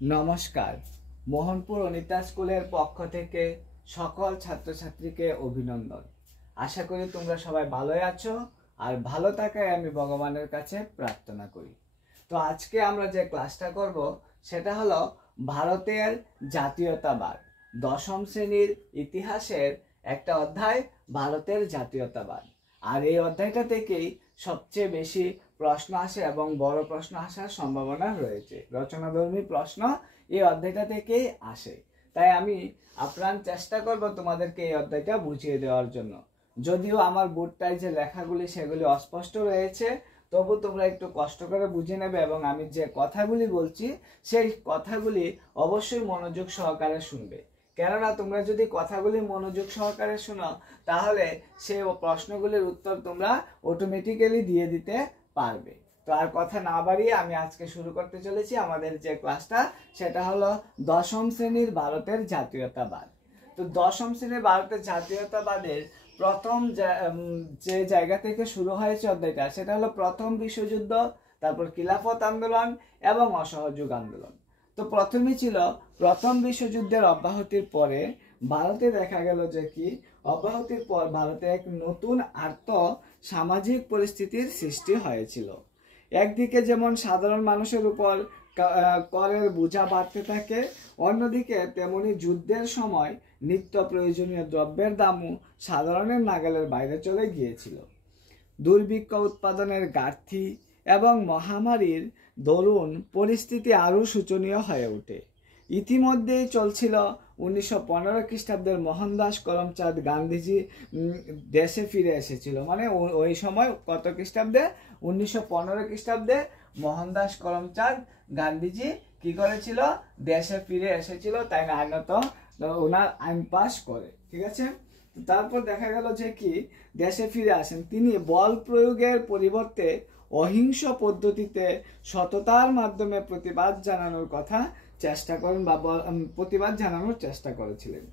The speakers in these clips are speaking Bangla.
নমস্কার। মোহনপুর অনিতা স্কুলের পক্ষ থেকে সকল ছাত্রছাত্রীকে অভিনন্দন। আশা করি তোমরা সবাই ভালোই আছো, আর ভালো থাকায় আমি ভগবানের কাছে প্রার্থনা করি। তো আজকে আমরা যে ক্লাসটা করব সেটা হলো ভারতের জাতীয়তাবাদ, দশম শ্রেণীর ইতিহাসের একটা অধ্যায়, ভারতের জাতীয়তাবাদ। আর এই অধ্যায়টা থেকেই সবচেয়ে বেশি প্রশ্ন আসে এবং বড় প্রশ্ন আসার সম্ভাবনা রয়েছে। রচনাধর্মী প্রশ্ন এই অধ্যায়টা থেকেই আসে, তাই আমি আপ্রাণ চেষ্টা করব তোমাদেরকে এই অধ্যায়টা বুঝিয়ে দেওয়ার জন্য। যদিও আমার বোর্ডটায় যে লেখাগুলি সেগুলি অস্পষ্ট রয়েছে, তবু তোমরা একটু কষ্ট করে বুঝে নেবে এবং আমি যে কথাগুলি বলছি সেই কথাগুলি অবশ্যই মনোযোগ সহকারে শুনবে। কেননা তোমরা যদি কথাগুলি মনোযোগ সহকারে শোনো তাহলে সেই প্রশ্নগুলির উত্তর তোমরা অটোমেটিক্যালি দিয়ে দিতে পারবে। তো আর কথা না বাড়িয়ে আমি আজকে শুরু করতে চলেছি আমাদের যে ক্লাসটা, সেটা হলো দশম শ্রেণীর ভারতের জাতীয়তাবাদ। তো দশম শ্রেণীর ভারতের জাতীয়তাবাদের প্রথম যে জায়গা থেকে শুরু হয়েছে অধ্যায়টা, সেটা হলো প্রথম বিশ্বযুদ্ধ, তারপর খিলাফত আন্দোলন এবং অসহযোগ আন্দোলন। তো প্রথমেই ছিল প্রথম বিশ্বযুদ্ধের অব্যাহতির পরে ভারতে দেখা গেল যে কি অব্যাহতির পর ভারতে এক নতুন আর্থ সামাজিক পরিস্থিতির সৃষ্টি হয়েছিল। একদিকে যেমন সাধারণ মানুষের উপর করের বোঝা বাড়তে থাকে, অন্যদিকে তেমনি যুদ্ধের সময় নিত্য প্রয়োজনীয় দ্রব্যের দামও সাধারণের নাগালের বাইরে চলে গিয়েছিল। দুর্ভিক্ষ, উৎপাদনের ঘাটতি এবং মহামারীর দরুন পরিস্থিতি আরও শোচনীয় হয়ে ওঠে। ইতিমধ্যেই চলছিল 1915 খ্রিস্টাব্দের মোহনদাস করমচাঁদ গান্ধীজি দেশে ফিরে এসেছিল। মানে ওই সময় কত খ্রিস্টাব্দে? 1915 খ্রিস্টাব্দে মোহনদাস করমচাঁদ গান্ধীজি কি করেছিল? দেশে ফিরে এসেছিল, তাই না আইনত ওনার আইন পাস করে। ঠিক আছে, তারপর দেখা গেল যে কি দেশে ফিরে আসেন তিনি বল প্রয়োগের পরিবর্তে অহিংস পদ্ধতিতে সততার মাধ্যমে প্রতিবাদ জানানোর কথা চেষ্টা করেন বা প্রতিবাদ জানানোর চেষ্টা করেছিলেন।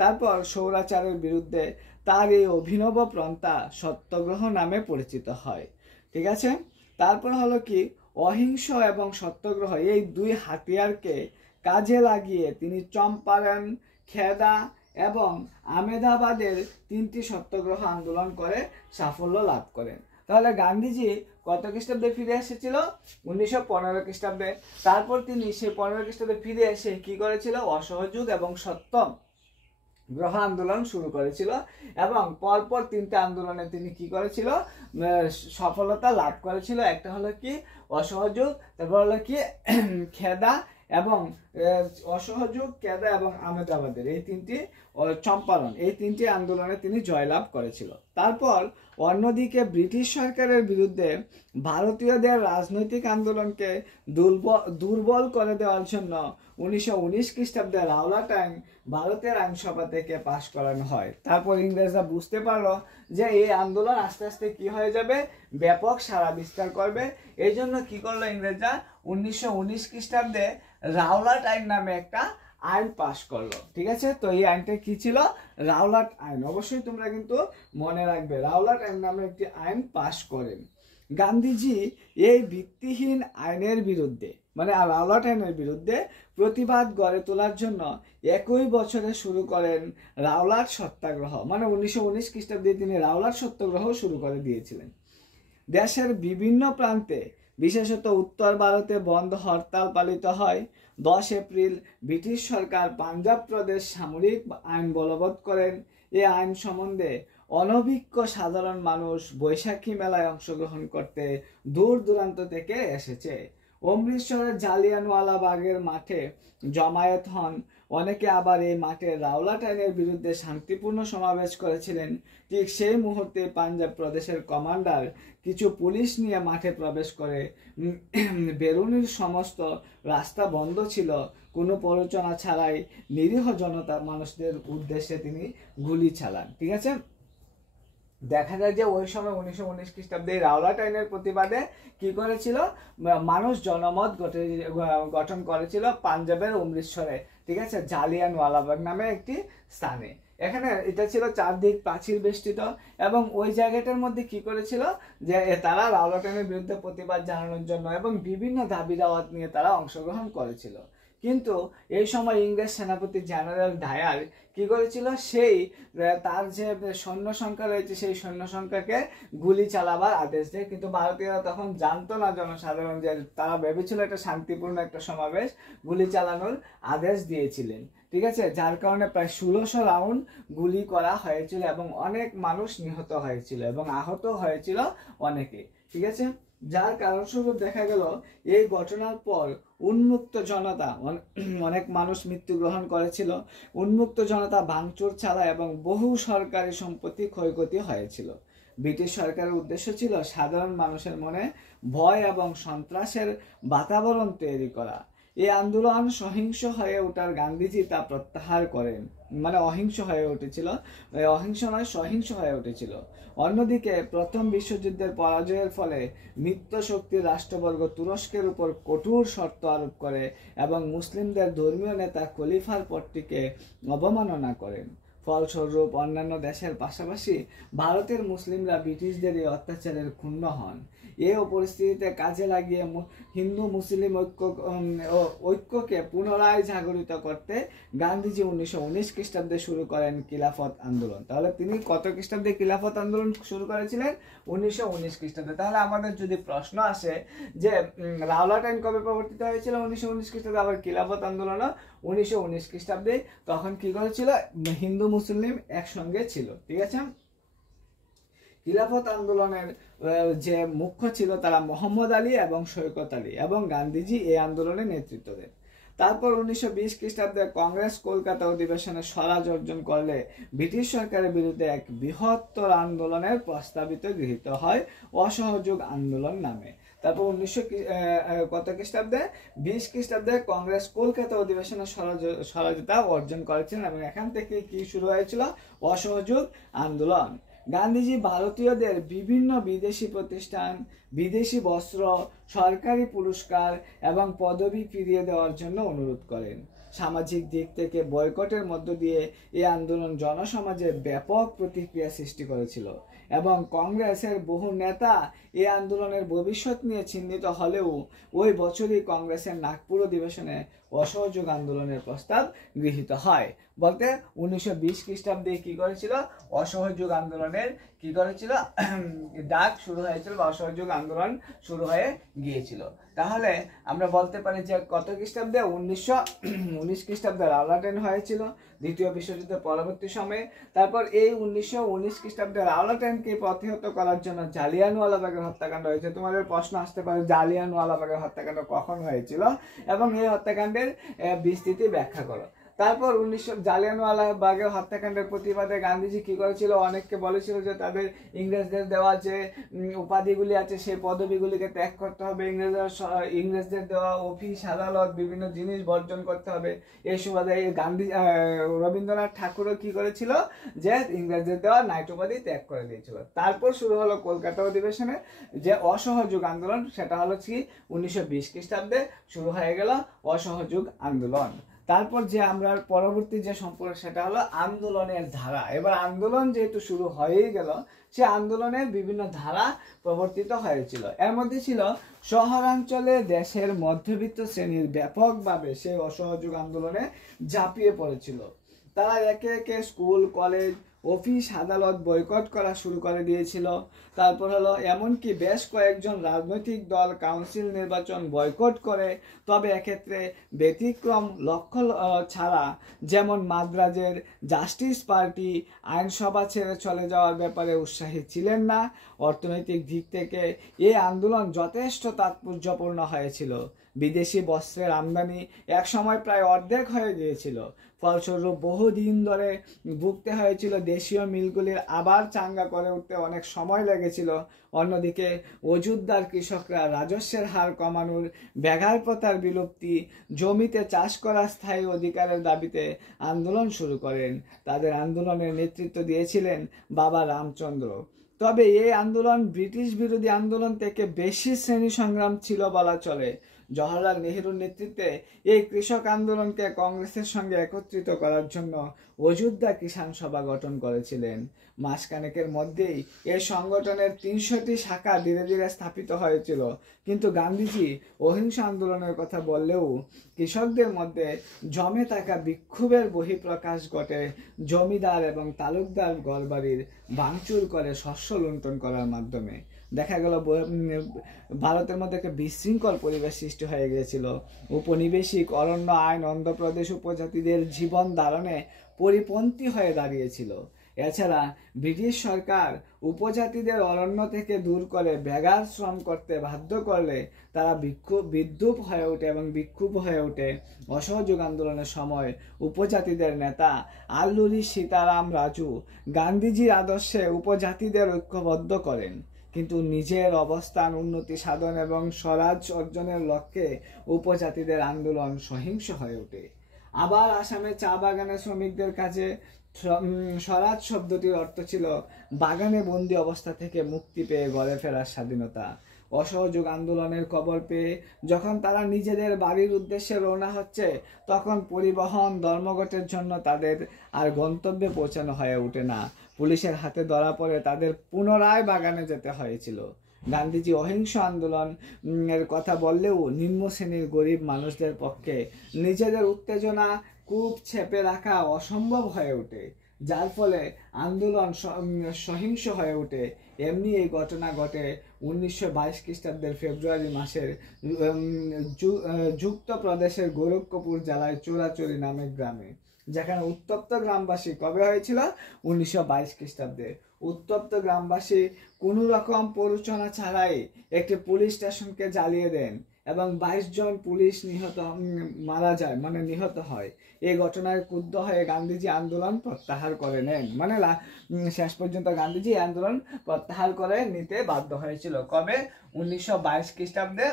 তারপর স্বৈরাচারের বিরুদ্ধে তার এই অভিনব পন্থা সত্যাগ্রহ নামে পরিচিত হয়। ঠিক আছে, তারপর হলো কি অহিংস এবং সত্যাগ্রহ এই দুই হাতিয়ারকে কাজে লাগিয়ে তিনি চম্পারণ, খেদা এবং আহমেদাবাদের 3টি সত্যাগ্রহ আন্দোলন করে সাফল্য লাভ করেন। তাহলে গান্ধীজি কত খ্রিস্টাব্দে ফিরে এসেছিল? 1915 খ্রিস্টাব্দে। তারপর তিনি সেই 15 খ্রিস্টাব্দে ফিরে এসে কি করেছিল? অসহযোগ এবং সত্যাগ্রহ আন্দোলন শুরু করেছিল এবং পরপর 3টে আন্দোলনে তিনি কি করেছিল? সফলতা লাভ করেছিল। একটা হলো কি অসহযোগ, তারপর হলো কি খেদা এবং অসহযোগ, কেদা এবং আহমেদাবাদের এই 3টি চম্পারণ, এই 3টি আন্দোলনে তিনি জয়লাভ করেছিল। তারপর অন্যদিকে ব্রিটিশ সরকারের বিরুদ্ধে ভারতীয়দের রাজনৈতিক আন্দোলনকে দুর্বল করে দেওয়ার জন্য 1919 খ্রিস্টাব্দে রাওলাট আইন ভারতের আইনসভা থেকে পাশ করানো হয়। তারপর ইংরেজরা বুঝতে পারলো যে এই আন্দোলন আস্তে আস্তে কি হয়ে যাবে? ব্যাপক সাড়া বিস্তার করবে। এই জন্য কি করলো ইংরেজরা? 1919 খ্রিস্টাব্দে রাওলাট আইন নামে একটা আইন পাশ করলো। ঠিক আছে, তো এই আইনটা কি ছিল? রাওলাট আইন। অবশ্যই তোমরা কিন্তু মনে রাখবে, রাওলাট আইন নামে একটি আইন পাশ করেন। গান্ধীজি এই ভিত্তিহীন আইনের বিরুদ্ধে, মানে রাওলাট আইনের বিরুদ্ধে প্রতিবাদ গড়ে তোলার জন্য একই বছরে শুরু করেন রাওলাট সত্যাগ্রহ। মানে 1919 খ্রিস্টাব্দে তিনি রাওলাট সত্যাগ্রহ শুরু করে দিয়েছিলেন। দেশের বিভিন্ন প্রান্তে, বিশেষত উত্তর ভারতে বন্ধ হরতাল পালিত হয়। 10 এপ্রিল ব্রিটিশ সরকার পাঞ্জাব প্রদেশ সামরিক আইন বলবৎ করেন। এই আইন সম্বন্ধে অনভিজ্ঞ সাধারণ মানুষ বৈশাখী মেলায় অংশগ্রহণ করতে দূর দূরান্ত থেকে এসেছে। অমৃতসরের জালিয়ানওয়ালাবাগের মাঠে জমায়েত হন। অনেকে আবার এই মাঠে রাওলাট আইনের বিরুদ্ধে শান্তিপূর্ণ সমাবেশ করেছিলেন। ঠিক সেই মুহূর্তে পাঞ্জাব প্রদেশের কমান্ডার কিছু পুলিশ নিয়ে মাঠে প্রবেশ করে। বেরুনির সমস্ত রাস্তা বন্ধ ছিল। কোনো প্ররোচনা ছাড়াই নিরীহ জনতা মানুষদের উদ্দেশ্যে তিনি গুলি চালান। ঠিক আছে, দেখা যায় যে ওই সময় 1919 খ্রিস্টাব্দে রাওলাট আইনের প্রতিবাদে কি করেছিল? মানুষ জনমত গঠন করেছিল পাঞ্জাবের অমৃতসরে। ঠিক আছে, জালিয়ানওয়ালাবাগ নামে একটি স্থানে। এখানে এটা ছিল চারদিক প্রাচীর বেষ্টিত এবং ওই জায়গাটার মধ্যে কি করেছিল যে তারা রাওলাট আইনের বিরুদ্ধে প্রতিবাদ জানানোর জন্য এবং বিভিন্ন দাবি দাওয়াত নিয়ে তারা অংশগ্রহণ করেছিল। কিন্তু এই সময় ইংরেজ সেনাপতি জেনারেল ডায়ার কি করেছিল, সেই তার যে সৈন্য সংখ্যা রয়েছে সেই সৈন্য সংখ্যাকে গুলি চালাবার আদেশ দেয়। কিন্তু ভারতীয়রা তখন জানতো না, জনসাধারণ, যে তারা ভেবেছিল এটা শান্তিপূর্ণ একটা সমাবেশ, গুলি চালানোর আদেশ দিয়েছিলেন। ঠিক আছে, যার কারণে প্রায় 1600 রাউন্ড গুলি করা হয়েছিল এবং অনেক মানুষ নিহত হয়েছিল এবং আহত হয়েছিল অনেকে। ঠিক আছে, যার কারণস্বরূপ দেখা গেল এই ঘটনার পর উন্মুক্ত জনতা, অনেক মানুষ মৃত্যুগ্রহণ করেছিল, উন্মুক্ত জনতা ভাঙচুর চালায় এবং বহু সরকারি সম্পত্তি ক্ষয়ক্ষতি হয়েছিল। ব্রিটিশ সরকারের উদ্দেশ্য ছিল সাধারণ মানুষের মনে ভয় এবং সন্ত্রাসের বাতাবরণ তৈরি করা। এই আন্দোলন সহিংস হয়ে ওঠার গান্ধীজি তা প্রত্যাহার করেন, মানে অহিংস হয়ে উঠেছিল, অহিংস নয় সহিংস হয়ে উঠেছিল। অন্যদিকে প্রথম বিশ্বযুদ্ধের পরাজয়ের ফলে মিত্র শক্তির রাষ্ট্রবর্গ তুরস্কের উপর কঠোর শর্ত আরোপ করে এবং মুসলিমদের ধর্মীয় নেতা খলিফার পদটিকে অবমাননা করেন। ফলস্বরূপ অন্যান্য দেশের পাশাপাশি ভারতের মুসলিমরা ব্রিটিশদের এই অত্যাচারের ক্ষুণ্ণ হন। এই পরিস্থিতিতে কাজে লাগিয়ে হিন্দু মুসলিম ঐক্যকে পুনরায় জাগরিত করতে গান্ধীজি 1919 খ্রিস্টাব্দে শুরু করেন খিলাফত আন্দোলন। তাহলে তিনি কত খ্রিস্টাব্দে খিলাফত আন্দোলন শুরু করেছিলেন? 1919 খ্রিস্টাব্দে। তাহলে আমাদের যদি প্রশ্ন আসে যে রাওলাট আইন কবে প্রবর্তিত হয়েছিল? 1919 খ্রিস্টাব্দে। আবার খিলাফত আন্দোলন 1919 খ্রিস্টাব্দে। তখন কি করেছিল? হিন্দু মুসলিম একসঙ্গে ছিল। ঠিক আছে, খিলাফত আন্দোলনের যে মুখ্য ছিল তারা মোহাম্মদ আলী এবং সৈকত আলী, এবং গান্ধীজি এই আন্দোলনে নেতৃত্ব দেন। তারপর 1920 খ্রিস্টাব্দে কংগ্রেস কলকাতা অধিবেশনে স্বরাজ অর্জন করলে ব্রিটিশ সরকারের বিরুদ্ধে এক বৃহত্তর আন্দোলনের প্রস্তাবিত গৃহীত হয় অসহযোগ আন্দোলন নামে। তারপর 1900 কত খ্রিস্টাব্দে 20 খ্রিস্টাব্দে কংগ্রেস কলকাতা অধিবেশনে স্বরাজতা অর্জন করেছেন এবং এখান থেকে কি শুরু হয়েছিল? অসহযোগ আন্দোলন। গান্ধীজি ভারতীয়দের বিভিন্ন বিদেশি প্রতিষ্ঠান, বিদেশি বস্ত্র, সরকারি পুরস্কার এবং পদবি ফিরিয়ে দেওয়ার জন্য অনুরোধ করেন। সামাজিক দিক থেকে বয়কটের মধ্য দিয়ে এই আন্দোলন জনসমাজে ব্যাপক প্রতিক্রিয়া সৃষ্টি করেছিল এবং কংগ্রেসের বহু নেতা এই আন্দোলনের ভবিষ্যৎ নিয়ে চিন্তিত হলেও ওই বছরই কংগ্রেসের নাগপুর অধিবেশনে অসহযোগ আন্দোলনের প্রস্তাব গৃহীত হয়। বলতে 1920 খ্রিস্টাব্দে কি করেছিল? অসহযোগ আন্দোলনের কি করেছিল? ডাক শুরু হয়েছিল বা অসহযোগ আন্দোলন শুরু হয়ে গিয়েছিল। তাহলে আমরা বলতে পারি যে কত খ্রিস্টাব্দে? 1919 খ্রিস্টাব্দে রাওলাট আইন হয়েছিল দ্বিতীয় বিশ্বযুদ্ধের পরবর্তী সময়ে। তারপর এই 1919 খ্রিস্টাব্দে রাওলাট আইনকে প্রতিহত করার জন্য জালিয়ানওয়ালাবাগের হত্যাকাণ্ড হয়েছে। তোমাদের প্রশ্ন আসতে পারে জালিয়ানওয়ালাবাগের হত্যাকাণ্ড কখন হয়েছিল এবং এই হত্যাকাণ্ডের বিস্তৃতি ব্যাখ্যা করো। তারপর জালিয়ানওয়ালাবাগের হত্যাকাণ্ডের প্রতিবাদে গান্ধীজি কি করেছিল? অনেককে বলেছিল যে তাদের ইংরেজদের দেওয়া যে উপাধিগুলি আছে সেই পদবিগুলিকে ত্যাগ করতে হবে, ইংরেজদের দেওয়া অফিস আদালত বিভিন্ন জিনিস বর্জন করতে হবে। এই সুবাদে রবীন্দ্রনাথ ঠাকুরও কি করেছিল? যে ইংরেজদের দেওয়া নাইট উপাধি ত্যাগ করে দিয়েছিল। তারপর শুরু হলো কলকাতা অধিবেশনে যে অসহযোগ আন্দোলন, সেটা হলো কি 1920 খ্রিস্টাব্দে শুরু হয়ে গেল অসহযোগ আন্দোলন। তারপর যে আমরা পরবর্তী যে সম্পর্ক সেটা হলো আন্দোলনের ধারা। এবার আন্দোলন যেহেতু শুরু হয়েই গেল, সে আন্দোলনের বিভিন্ন ধারা প্রবর্তিত হয়েছিল। এর মধ্যে ছিল শহরাঞ্চলে দেশের মধ্যবিত্ত শ্রেণীর ব্যাপকভাবে সেই অসহযোগ আন্দোলনে ঝাঁপিয়ে পড়েছিল। তারা একে একে স্কুল, কলেজ, অফিস, আদালত বয়কট করা শুরু করে দিয়েছিল। তারপর হলো এমনকি বেশ কয়েকজন রাজনৈতিক দল কাউন্সিল নির্বাচন বয়কট করে, তবে এক্ষেত্রে ব্যতিক্রম লক্ষ্য ছাড়া, যেমন মাদ্রাজের জাস্টিস পার্টি আইনসভা ছেড়ে চলে যাওয়ার ব্যাপারে উৎসাহী ছিলেন না। অর্থনৈতিক দিক থেকে এই আন্দোলন যথেষ্ট তাৎপর্যপূর্ণ হয়েছিল। বিদেশি বস্ত্রের আমদানি এক সময় প্রায় অর্ধেক হয়ে গিয়েছিল। ফলস্বরূপ বহুদিন ধরে ভুগতে হয়েছিল। দেশীয় মিলগুলির আবার চাঙ্গা করে উঠতে অনেক সময় লেগেছিল। অন্যদিকে অযোধ্যার কৃষকরা রাজস্বের হার কমানোর, বেগার প্রথার বিলুপ্তি, জমিতে চাষ করা স্থায়ী অধিকারের দাবিতে আন্দোলন শুরু করেন। তাদের আন্দোলনের নেতৃত্ব দিয়েছিলেন বাবা রামচন্দ্র। তবে এই আন্দোলন ব্রিটিশ বিরোধী আন্দোলন থেকে বেশি শ্রেণী সংগ্রাম ছিল বলা চলে। জওহরলাল নেহরুর নেতৃত্বে এই কৃষক আন্দোলনকে কংগ্রেসের সঙ্গে একত্রিত করার জন্য অযোধ্যা কিষাণ সভা গঠন করেছিলেন। মাসখানেকের মধ্যেই এই সংগঠনের ৩০০টি শাখা ধীরে ধীরে স্থাপিত হয়েছিল। কিন্তু গান্ধীজি অহিংস আন্দোলনের কথা বললেও কৃষকদের মধ্যে জমে থাকা বিক্ষোভের বহিঃপ্রকাশ ঘটে জমিদার এবং তালুকদার ঘরবাড়ির ভাঙচুর করে শস্য লুণ্ঠন করার মাধ্যমে। দেখা গেল ভারতের মধ্যে একটা বিশৃঙ্খল পরিবেশ সৃষ্টি হয়ে গিয়েছিল। উপনিবেশিক অরণ্য আইন অন্ধ্রপ্রদেশ উপজাতিদের জীবন ধারণে পরিপন্থী হয়ে দাঁড়িয়েছিল। এছাড়া ব্রিটিশ সরকার উপজাতিদের অরণ্য থেকে দূর করে বেগার শ্রম করতে বাধ্য করলে তারা বিদ্রূপ হয়ে ওঠে এবং বিক্ষুব্ধ হয়ে ওঠে। অসহযোগ আন্দোলনের সময় উপজাতিদের নেতা আল্লুরি সীতারাম রাজু গান্ধীজির আদর্শে উপজাতিদের ঐক্যবদ্ধ করেন, কিন্তু নিজের অবস্থান উন্নতি সাধন এবং স্বরাজ অর্জনের লক্ষ্যে উপজাতিদের আন্দোলন সহিংস হয়ে ওঠে। আবার আসামে চা বাগানের শ্রমিকদের কাছে স্বরাজ শব্দটির অর্থ ছিল বাগানে বন্দি অবস্থা থেকে মুক্তি পেয়ে ঘরে ফেরার স্বাধীনতা। অসহযোগ আন্দোলনের খবর পেয়ে যখন তারা নিজেদের বাড়ির উদ্দেশ্যে রওনা হচ্ছে, তখন পরিবহন ধর্মঘটের জন্য তাদের আর গন্তব্যে পৌঁছানো হয়ে ওঠে না। পুলিশের হাতে ধরা পড়ে তাদের পুনরায় বাগানে যেতে হয়েছিল। গান্ধীজি অহিংস আন্দোলন এর কথা বললেও নিম্ন শ্রেণীর গরিব মানুষদের পক্ষে নিজেদের উত্তেজনা কূপ চেপে রাখা অসম্ভব হয়ে ওঠে, যার ফলে আন্দোলন সহিংস হয়ে ওঠে। এমনি এই ঘটনা ঘটে 1922 খ্রিস্টাব্দের ফেব্রুয়ারি মাসের যুক্ত প্রদেশের গোরক্ষপুর জেলায় চোরাচুরি নামক গ্রামে, যেখানে উত্তপ্ত গ্রামবাসী কবে হয়েছিল? 1922 খ্রিস্টাব্দে। উত্তপ্ত গ্রামবাসী কোনো রকম প্ররোচনা ছাড়াই একটি পুলিশ স্টেশনকে জ্বালিয়ে দেন এবং 22 জন পুলিশ মারা যায়, নিহত হয়। এই ঘটনায় ক্রুদ্ধ হয়ে গান্ধীজি আন্দোলন প্রত্যাহার করে নেন। শেষ পর্যন্ত গান্ধীজি আন্দোলন প্রত্যাহার করে নিতে বাধ্য হয়েছিল। কবে? 1922 খ্রিস্টাব্দে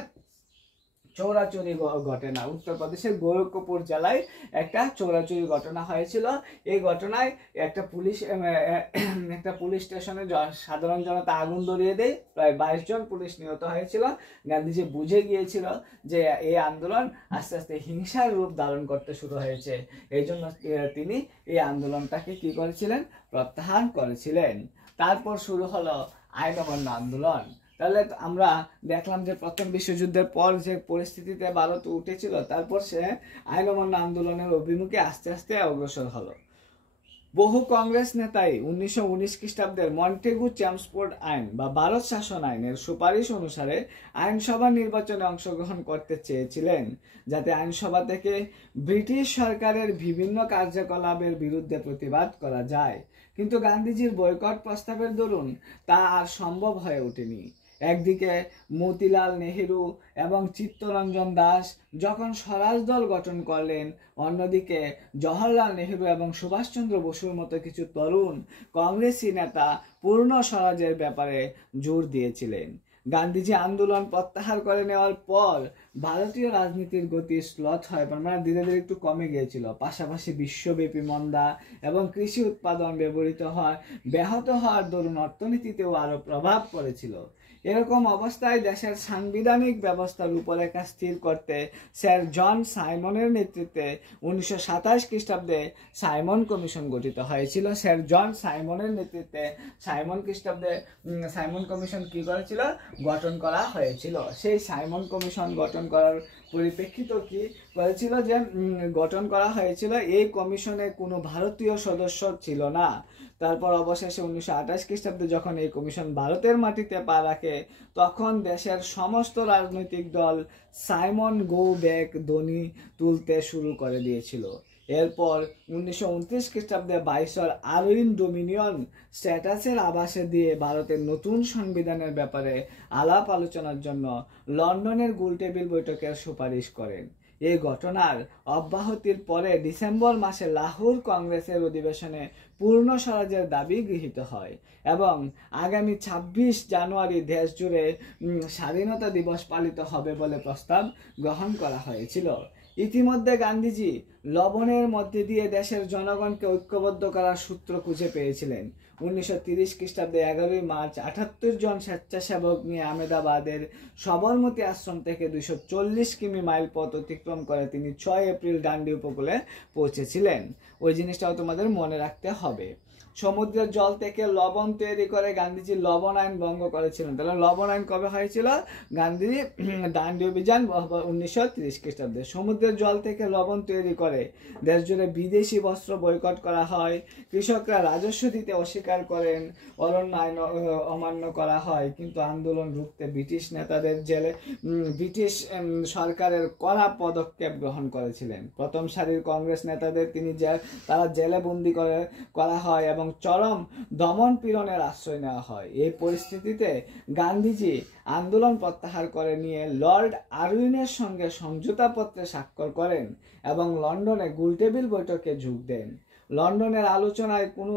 চৌরাচুরি ঘটনা, উত্তরপ্রদেশের গোরক্ষপুর জেলায় একটা চৌরাচুরি ঘটনা হয়েছিল। এই ঘটনায় একটা পুলিশ স্টেশনে সাধারণ জনতা আগুন ধরিয়ে দেয়, প্রায় 22 জন পুলিশ নিহত হয়েছিল। গান্ধীজি বুঝে গিয়েছিল যে এই আন্দোলন আস্তে আস্তে হিংসার রূপ ধারণ করতে শুরু হয়েছে। এই জন্য তিনি এই আন্দোলনটাকে কি করেছিলেন? প্রত্যাহার করেছিলেন। তারপর শুরু হলো আইন অমান্য আন্দোলন। তাহলে আমরা দেখলাম যে প্রথম বিশ্বযুদ্ধের পর যে পরিস্থিতিতে ভারত উঠেছিল, তারপর সে আইন অমান্য আন্দোলনের অভিমুখে আস্তে আস্তে অগ্রসর হলো। বহু কংগ্রেস নেতাই 1919 খ্রিস্টাব্দের মন্টেগু চেমসফোর্ড আইন বা ভারত শাসন আইনের সুপারিশ অনুসারে আইনসভা নির্বাচনে অংশগ্রহণ করতে চেয়েছিলেন, যাতে আইনসভা থেকে ব্রিটিশ সরকারের বিভিন্ন কার্যকলাপের বিরুদ্ধে প্রতিবাদ করা যায়। কিন্তু গান্ধীজির বয়কট প্রস্তাবের দরুন তা আর সম্ভব হয়ে ওঠেনি। একদিকে মতিলাল নেহেরু এবং চিত্তরঞ্জন দাস যখন স্বরাজ দল গঠন করলেন, অন্যদিকে জওহরলাল নেহেরু এবং সুভাষচন্দ্র বসুর মতো কিছু তরুণ কংগ্রেসি নেতা পূর্ণ স্বরাজের ব্যাপারে জোর দিয়েছিলেন। গান্ধীজি আন্দোলন প্রত্যাহার করে নেওয়ার পর ভারতীয় রাজনীতির গতি স্লথ হয়, ধীরে ধীরে একটু কমে গিয়েছিল। পাশাপাশি বিশ্বব্যাপী মন্দা এবং কৃষি উৎপাদন ব্যাহত হওয়ার দরুন অর্থনীতিতেও আরো প্রভাব পড়েছিল। এরকম অবস্থায় দেশের সাংবিধানিক ব্যবস্থার রূপরেখা স্থির করতে স্যার জন সাইমনের নেতৃত্বে 1927 খ্রিস্টাব্দে সাইমন কমিশন গঠিত হয়েছিল। স্যার জন সাইমনের নেতৃত্বে সাইমন কমিশন কি করেছিল? গঠন করা হয়েছিল। সেই সাইমন কমিশন গঠন করার পরিপ্রেক্ষিত কি করেছিল? যে গঠন করা হয়েছিল, এই কমিশনে কোনো ভারতীয় সদস্য ছিল না। তারপর অবশেষে 1928 খ্রিস্টাব্দে যখন এই কমিশন ভারতের মাটিতে পা রাখে, তখন দেশের সমস্ত রাজনৈতিক দল সাইমন গো ব্যাক ধ্বনি তুলতে শুরু করে দিয়েছিল। এরপর 1929 খ্রিস্টাব্দে ভাইসরয় আরউইন ডোমিনিয়ন স্ট্যাটাসের আভাসে দিয়ে ভারতের নতুন সংবিধানের ব্যাপারে আলাপ আলোচনার জন্য লন্ডনের গোলটেবিল বৈঠকের সুপারিশ করেন। এই ঘটনার অব্যাহতির পরে ডিসেম্বর মাসে লাহোর কংগ্রেসের অধিবেশনে পূর্ণ স্বরাজের দাবি গৃহীত হয় এবং আগামী 26 জানুয়ারি দেশ জুড়ে স্বাধীনতা দিবস পালিত হবে বলে প্রস্তাব গ্রহণ করা হয়েছিল। ইতিমধ্যে গান্ধীজি লবণের মধ্যে দিয়ে দেশের জনগণকে ঐক্যবদ্ধ করার সূত্র খুঁজে পেয়েছিলেন। 1930 খ্রিস্টাব্দে 11ই মার্চ 78 জন স্বেচ্ছাসেবক নিয়ে আহমেদাবাদের সবরমতী আশ্রম থেকে 240 কিমি মাইল পথ অতিক্রম করে তিনি 6 এপ্রিল ডান্ডি উপকূলে পৌঁছেছিলেন। ওই জিনিসটাও তোমাদের মনে রাখতে হবে। সমুদ্রের জল থেকে লবণ তৈরি করে গান্ধীজি লবণ আইন ভঙ্গ করেছিলেন। তাহলে লবণ আইন কবে হয়েছিল? গান্ধীজি দান্ডি অভিযান 1930 খ্রিস্টাব্দে। সমুদ্রের জল থেকে লবণ তৈরি করে দেশ জুড়ে বিদেশি বস্ত্র বয়কট করা হয়, কৃষকরা রাজস্ব দিতে অস্বীকার করেন, অরণ্য আইন অমান্য করা হয়। কিন্তু আন্দোলন রুখতে ব্রিটিশ সরকারের কড়া পদক্ষেপ গ্রহণ করেছিলেন। প্রথম সারির কংগ্রেস নেতাদের তারা জেলে বন্দী করা হয় এবং চরম দমন পীড়নের আশ্রয় নেওয়া হয়। এই পরিস্থিতিতে গান্ধীজি আন্দোলন প্রত্যাহার করে নিয়ে লর্ড আরউইনের সঙ্গে সমঝোতাপত্রে স্বাক্ষর করেন এবং লন্ডনে গোলটেবিল বৈঠকে যোগ দেন। লন্ডনের আলোচনায় কোনো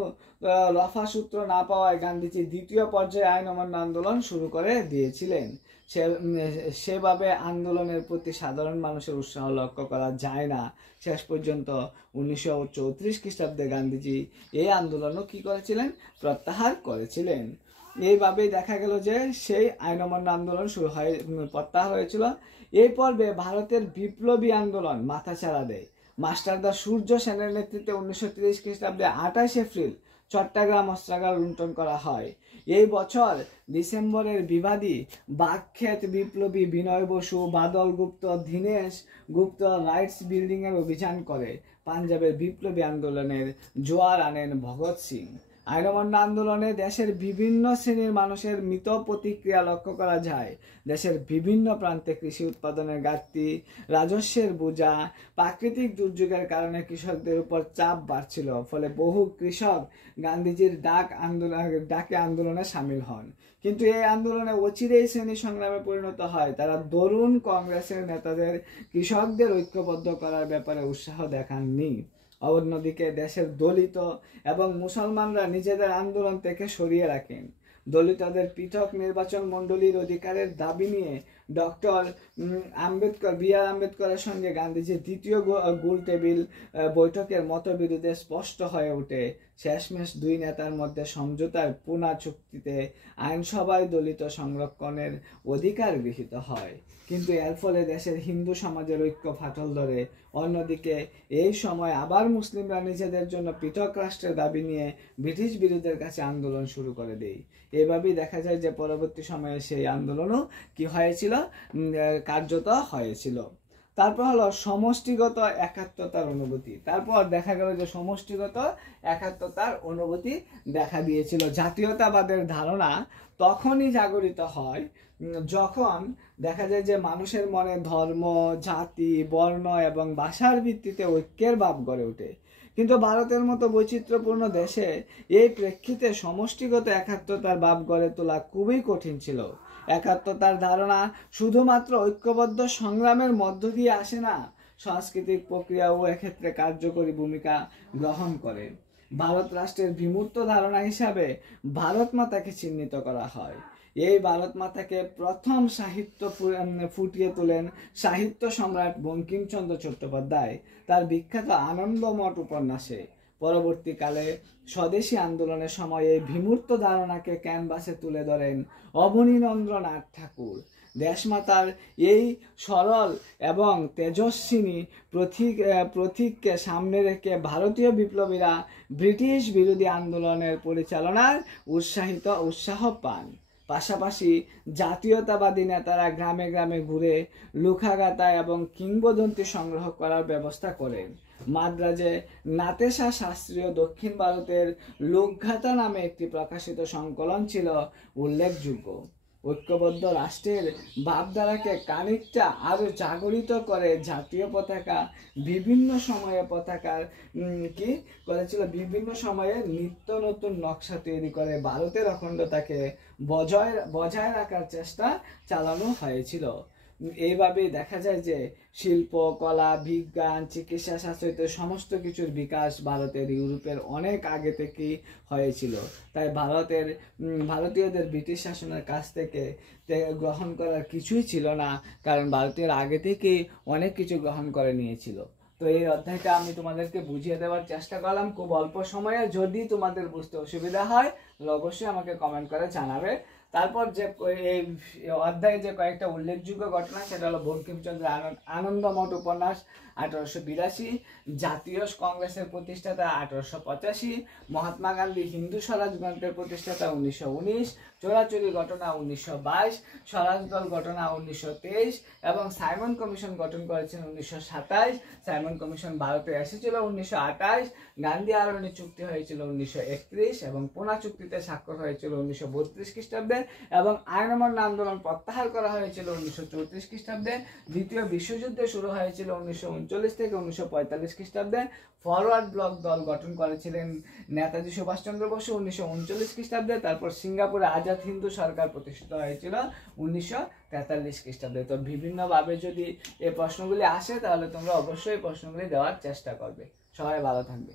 রফাসূত্র না পাওয়ায় গান্ধীজি দ্বিতীয় পর্যায়ে আইন অমান্য আন্দোলন শুরু করে দিয়েছিলেন। সেভাবে আন্দোলনের প্রতি সাধারণ মানুষের উৎসাহ লক্ষ্য করা যায় না। শেষ পর্যন্ত 1934 খ্রিস্টাব্দে গান্ধীজি এই আন্দোলনও কি করেছিলেন? প্রত্যাহার করেছিলেন। এইভাবেই দেখা গেল যে সেই আইন অমান্য আন্দোলন প্রত্যাহার হয়েছিল। এই পর্বে ভারতের বিপ্লবী আন্দোলন মাথাচাড়া দেয়। মাস্টারদা সূর্য সেনের নেতৃত্বে 1930 খ্রিস্টাব্দে 28 এপ্রিল চট্টগ্রাম অস্ত্রাগার লুণ্ঠন করা হয়। এই বছর ডিসেম্বরের বিবাদী বাগক্ষেত বিপ্লবী বিনয় বসু, বাদল গুপ্ত, দীনেশ গুপ্ত রাইটস বিল্ডিং এর অভিযান করে পাঞ্জাবের বিপ্লবী আন্দোলনের জোয়ার আনেন ভগৎ সিং। আইন অমান্য আন্দোলনে দেশের বিভিন্ন শ্রেণীর মানুষের মৃত প্রতিক্রিয়া লক্ষ্য করা যায়। দেশের বিভিন্ন প্রান্তে কৃষি উৎপাদনের ঘাটতি, রাজস্বের বোঝা, প্রাকৃতিক দুর্যোগের কারণে কৃষকদের উপর চাপ বাড়ছিল। ফলে বহু কৃষক গান্ধীজির ডাকে আন্দোলনে সামিল হন। কিন্তু এই আন্দোলনে অচিরেই শ্রেণী সংগ্রামে পরিণত হয়। তারা তরুণ কংগ্রেসের নেতাদের কৃষকদের ঐক্যবদ্ধ করার ব্যাপারে উৎসাহ দেখাননি। অন্যদিকে দেশের দলিত এবং মুসলমানরা নিজেদের আন্দোলন থেকে সরিয়ে রাখেন। দলিতদের পৃথক নির্বাচন মণ্ডলীর অধিকারের দাবি নিয়ে ডক্টর বি.আর. আম্বেদকরের সঙ্গে গান্ধীজির দ্বিতীয় গোল টেবিল বৈঠকের মতবিরোধে স্পষ্ট হয়ে ওঠে। শেষমেশ দুই নেতার মধ্যে সমঝোতার পুনা চুক্তিতে আইনসভায় দলিত সংরক্ষণের অধিকার গৃহীত হয়। কিন্তু এর ফলে দেশের হিন্দু সমাজের ঐক্য ফাটল ধরে। অন্যদিকে এই সময় আবার মুসলিমরা নিজেদের জন্য পৃথক রাষ্ট্রের দাবি নিয়ে ব্রিটিশ বিরোধীদের কাছে আন্দোলন শুরু করে দেয়। এভাবেই দেখা যায় যে পরবর্তী সময়ে সেই আন্দোলনও কি হয়েছিল? কার্যত হয়েছিল। তারপর হলো সমষ্টিগত একাত্মতার অনুভূতি। তারপর দেখা গেল যে সমষ্টিগত একাত্মতার অনুভূতি দেখা দিয়েছিল। জাতীয়তাবাদের ধারণা তখনই জাগরিত হয় যখন দেখা যায় যে মানুষের মনে ধর্ম, জাতি, বর্ণ এবং ভাষার ভিত্তিতে ঐক্যের ভাব গড়ে ওঠে। কিন্তু ভারতের মতো বৈচিত্র্যপূর্ণ দেশে এই প্রেক্ষিতে সমষ্টিগত একাত্মতার ভাব গড়ে তোলা খুবই কঠিন ছিল। একাত্মতার ধারণা শুধুমাত্র ঐক্যবদ্ধ সংগ্রামের মধ্য দিয়ে আসে না, সাংস্কৃতিক প্রক্রিয়াও এক্ষেত্রে কার্যকরী ভূমিকা গ্রহণ করে। ভারত রাষ্ট্রের বিমূর্ত ধারণা হিসাবে ভারত মাতাকে চিহ্নিত করা হয়। এই ভারত মাতাকে প্রথম সাহিত্য ফুটিয়ে তোলেন সাহিত্য সম্রাট বঙ্কিমচন্দ্র চট্টোপাধ্যায় তার বিখ্যাত আনন্দমঠ উপন্যাসে। পরবর্তীকালে স্বদেশী আন্দোলনের সময় এই বিমূর্ত ধারণাকে ক্যানভাসে তুলে ধরেন অবনীন্দ্রনাথ ঠাকুর। দেশমাতার এই সরল এবং তেজস্বিনী প্রতীককে সামনে রেখে ভারতীয় বিপ্লবীরা ব্রিটিশ বিরোধী আন্দোলনের পরিচালনার উৎসাহ পান। পাশাপাশি জাতীয়তাবাদী নেতারা গ্রামে গ্রামে ঘুরে লুখাগাথা এবং কিংবদন্তি সংগ্রহ করার ব্যবস্থা করেন। মাদ্রাজে নাতেশা শাস্ত্রীয় দক্ষিণ ভারতের লোকগাথা নামে একটি প্রকাশিত সংকলন ছিল উল্লেখযোগ্য। ঐক্যবদ্ধ রাষ্ট্রের ভাবধারাকে খানিকটা আরো জাগরিত করে জাতীয় পতাকা বিভিন্ন সময়ে বিভিন্ন সময়ে নিত্য নতুন নকশা তৈরি করে ভারতের অখণ্ডতাকে বজায় রাখার চেষ্টা চালানো হয়েছিল। এইভাবেই দেখা যায় যে শিল্প, কলা, বিজ্ঞান, চিকিৎসা শাস্ত্র সমস্ত কিছুর বিকাশ ভারতের ইউরোপের অনেক আগে থেকেই হয়েছিল। তাই ভারতীয়দের ব্রিটিশ শাসনের কাছ থেকে গ্রহণ করার কিছুই ছিল না, কারণ ভারতীয়রা আগে থেকেই অনেক কিছু গ্রহণ করে নিয়েছিল। তো এই অধ্যায়টা আমি তোমাদেরকে বুঝিয়ে দেওয়ার চেষ্টা করলাম খুব অল্প সময়ে। যদি তোমাদের বুঝতে অসুবিধা হয় তাহলে অবশ্যই আমাকে কমেন্ট করে জানাবে। তারপর যে এই অধ্যায়ে যে কয়েকটা উল্লেখযোগ্য ঘটনা, সেটা হলো বঙ্কিমচন্দ্রের আনন্দমঠ উপন্যাস 1882, জাতীয় কংগ্রেসের প্রতিষ্ঠাতা 1885, মহাত্মা গান্ধী হিন্দু স্বরাজ গ্রন্থের প্রতিষ্ঠাতা 1919, চোরাচুরি ঘটনা 1922, স্বরাজ দল ঘটনা 1923 এবং সাইমন কমিশন গঠন করেছেন 1927। সাইমন কমিশন ভারতে এসেছিল 1928, গান্ধী আরনি চুক্তি হয়েছিল 1931 এবং পুনা চুক্তিতে স্বাক্ষর হয়েছিল 1932 খ্রিস্টাব্দে এবং আইন অমান্য আন্দোলন প্রত্যাহার করা হয়েছিল 1934 খ্রিস্টাব্দে। দ্বিতীয় বিশ্বযুদ্ধ শুরু হয়েছিল 1939 থেকে 1945 খ্রিস্টাব্দে। ফরওয়ার্ড ব্লক দল গঠন করেছিলেন নেতাজি সুভাষচন্দ্র বসু 1939 খ্রিস্টাব্দে। তারপর সিঙ্গাপুরে আজাদ হিন্দু সরকার প্রতিষ্ঠিত হয়েছিল 1943 খ্রিস্টাব্দে। তো বিভিন্নভাবে যদি এই প্রশ্নগুলি আসে তাহলে তোমরা অবশ্যই প্রশ্নগুলি দেওয়ার চেষ্টা করবে। সবাই ভালো থাকবে।